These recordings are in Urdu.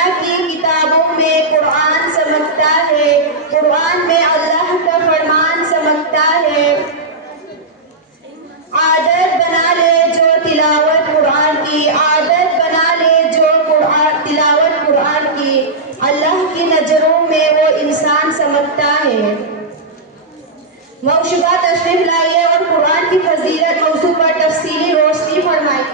دنیا کی کتابوں میں قرآن سمجھتا ہے، قرآن میں اللہ کا فرمان سمجھتا ہے۔ عادت بنا لے جو تلاوت قرآن کی، عادت بنا لے جو تلاوت قرآن کی، اللہ کی نظروں میں وہ انسان سمجھتا ہے۔ موشبہ تشریف لائیے اور قرآن کی فضیلت موضوع پر تفصیلی روشنی فرمائیں۔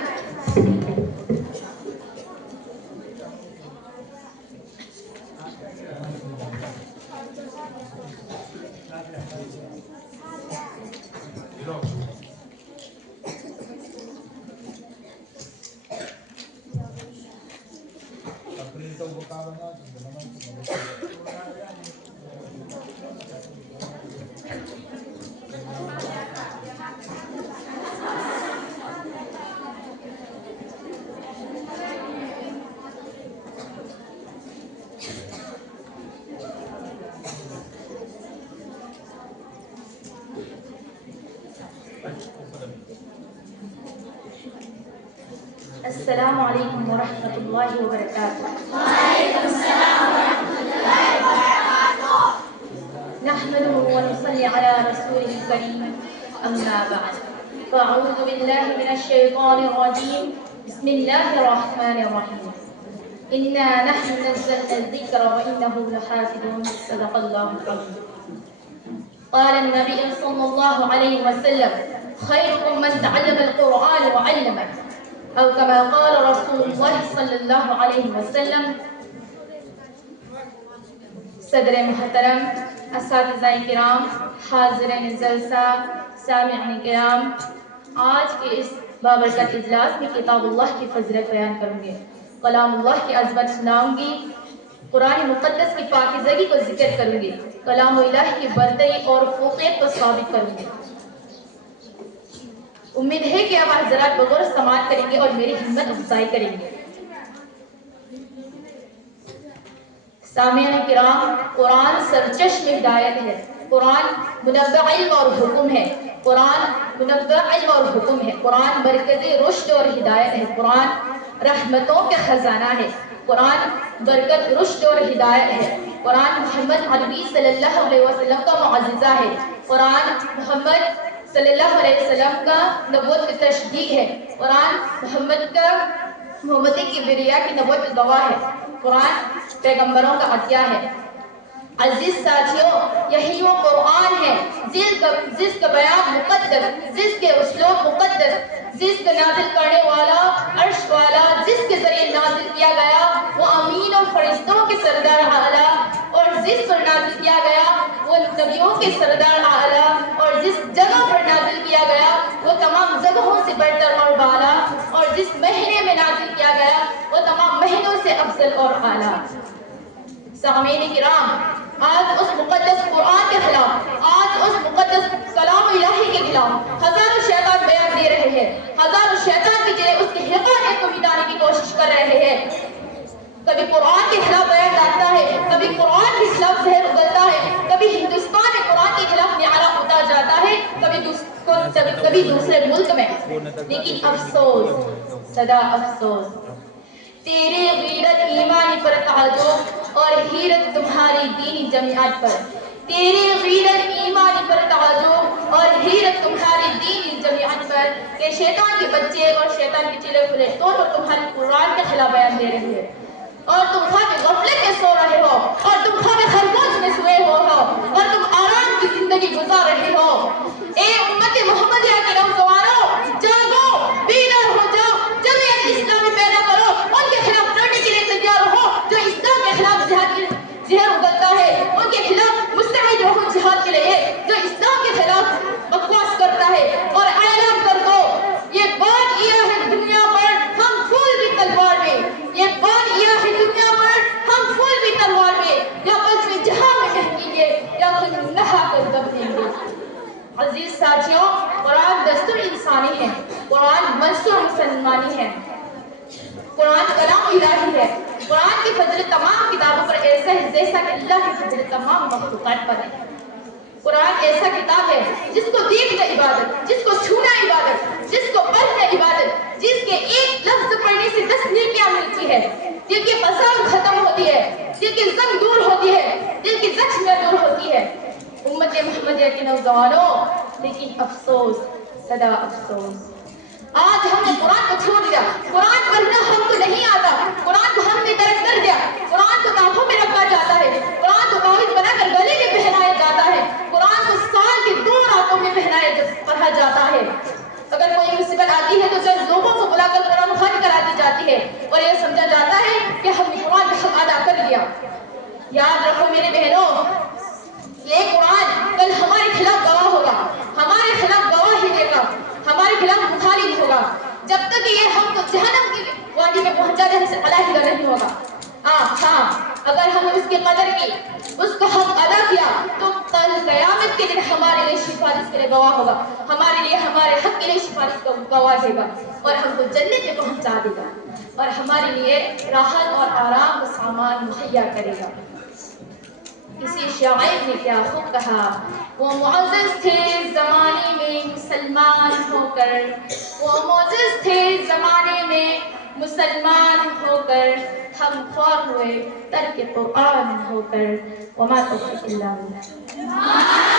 السلام علیکم ورحمۃ اللہ وبرکاتہ۔ وعلیکم السلام ورحمۃ اللہ وبرکاتہ۔ نحمده ونصلي على رسوله الكريم اما بعد فاعوذ باللہ من الشیطان الرجیم بسم اللہ الرحمن الرحیم انا نحن نزلنا الذکر وانه لحافظون صدق اللہ العظیم۔ قال النبی صلی اللہ علیہ وسلم خیرکم من تعلم القرآن وعلمه او كما قال رسول اللہ صلی اللہ علیہ وسلم۔ صدر محترم، اساتذہ کرام، حاضرین جلسہ، سامعین کرام، آج کے اس بابرکت اجلاس میں کتاب اللہ کی فضیلت بیان کروں گی، کلام اللہ کی عظمت سناؤں گی، قرآن مقدس کی پاکیزگی کو ذکر کروں گی، کلام الہ کی برتری اور فوقیت کو ثابت کروں گی۔ امید ہے کہ آپ حضرات بغور سماعت کریں گے اور میری ہمت افزائی کریں گے۔ سامعین کرام، قرآن سرچشمہ ہدایت ہے، قرآن منبع علم اور حکم ہے، قرآن منبع علم اور حکم ہے، قرآن مرکز رشد اور ہدایت ہے، قرآن رحمتوں کا خزانہ ہے، قرآن برکت رشد اور ہدایت ہے، قرآن محمد عربی صلی اللہ علیہ وسلم کا معجزہ ہے، قرآن محمد صلی اللہ علیہ وسلم کا نبوت کی تشدیق ہے، قرآن محمد کی بریا کی نبوت کی گواہ ہے، قرآن پیغمبروں کا عطیہ ہے۔ عزیز ساتھیوں، یہی وہ قرآن ہے جس کا بیان مقدس، جس کے اسلوب مقدس، جس کا نازل کرنے والا عرش والا، جس کے ذریعے نازل کیا گیا وہ امین و فرشتوں کے سردار اعلیٰ، اور جس پر نازل کیا گیا وہ نبیوں کے سردار اعلیٰ، اور جس جگہ پر نازل کیا گیا وہ تمام جگہوں سے برتر اور بالا، اور جس مہینے میں نازل کیا گیا وہ تمام مہینوں سے افضل اور اعلیٰ۔ سامعین کرام، آج اس مقدس قرآن کے خلاف، آج اس مقدس کلام الہی کے خلاف ہزاروں شیطان بیان دے رہے ہیں، ہزاروں شیطان کی جگہ اس کی حقانیت کو مٹانے کی کوشش کر رہے ہیں۔ کبھی قرآن کے خلاف بیان لاتا ہے، کبھی قرآن کے خلاف زہر اگلتا ہے، کبھی ہندوستان میں قرآن کے خلاف نعرہ اٹھا جاتا ہے، کبھی دوسرے ملک میں، لیکن افسوس، صدا افسوس، تیرے غیرت ایمانی پر تعجب اور حیرت تمہاری دینی جماعت پر، تیرے غیرت ایمانی پر تعجب اور حیرت تمہاری دینی جماعت پر، کہ شیطان کے بچے اور شیطان کے چلے پھرے دونوں تمہارے قرآن کے خلاف بیان دے رہے ہیں، اور تم خواب غفلت میں سو رہے ہو، اور تم خواب خرگوش میں سوئے ہو، اور تم آرام کی زندگی گزار رہے ہو۔ اے امت محمدیہ کے نوجوانوں، جاگو، بیدار ہو جاؤ، جمعیت اسلامی پیدا کرو، ان کے خلاف لڑنے کے لیے تیار ہو جو اسلام کے خلاف زہر اگلتا ہے، ان کے خلاف مستعد رہو جہاد کے لیے جو اسلام کے خلاف بکواس کرتا ہے، اور اعلان کر دو یہ بات یہ ہے دنیا پر ہم پھول بھی تلوار میں، یہ بات یہ ہے دنیا پر ہم پھول بھی تلوار میں، یا بس میں جہاں میں کہیں گے یا پھر نہا کر دب دیں گے۔ عزیز ساتھیوں، قرآن دستور انسانی ہے، قرآن منصور مسلمانی ہے، قرآن کلام الہی ہے، قرآن کی فضل تمام کتابوں پر ایسا ہے جیسا کہ اللہ کی فضل تمام مخلوقات پر ہے۔ قرآن ایسا کتاب ہے جس کو دیکھنا عبادت، جس کو چھونا عبادت، جس کو پڑھنا عبادت، جس کے ایک لفظ پڑھنے سے 10 نیکیاں ملتی ہے، دل کی فساد ختم ہوتی ہے، دل کی زنگ دور ہوتی ہے، دل کی زخمیاں دور ہوتی ہے۔ امت محمدیہ کے نوجوانوں، لیکن افسوس، صدا افسوس، آج ہم نے قرآن کو چھوڑ دیا۔ قرآن پڑھنا ہم کو نہیں آتا، قرآن کو ہم نے ترک کر دیا، قرآن کو کانپوں میں رکھا جاتا ہے، قرآن کو تعویذ بنا کر گلے میں پہنایا جاتا ہے، قرآن کو سال کے 2 راتوں میں پڑھا جاتا ہے۔ اگر کوئی مصیبت آتی ہے تو چند لوگوں کو بلا کر قرآن خوانی کرا دی جاتی ہے اور یہ سمجھا جاتا ہے کہ ہم نے قرآن کا حق ادا کر دیا۔ یاد رکھو میرے بہنوں، یہ قرآن کل ہمارے خلاف گواہ ہوگا، ہمارے خلاف گواہ ہی دے گا، ہمارے خلاف مخالف ہوگا، جب تک یہ ہم کو جہنم کی وادی میں پہنچا دینے سے علیحدہ نہیں ہوگا۔ ہاں، اگر ہم نے اس کی قدر کی، اس کا حق ادا کیا، تو کل قیامت کے دن ہمارے لیے سفارش کے لیے گواہ ہوگا، ہمارے لیے ہمارے حق کے لیے سفارش کا گواہ دے گا اور ہم کو جنت میں پہنچا دے گا اور ہمارے لیے راحت اور آرام کا سامان مہیا کرے گا۔ کسی شاعر نے کیا خوب کہا، وہ معزز تھے زمانے میں مسلمان ہو کر، وہ معزز تھے زمانے میں مسلمان ہو کر، ہم خوار ہوئے ترک قرآن ہو کر، وما توفیق الا باللہ۔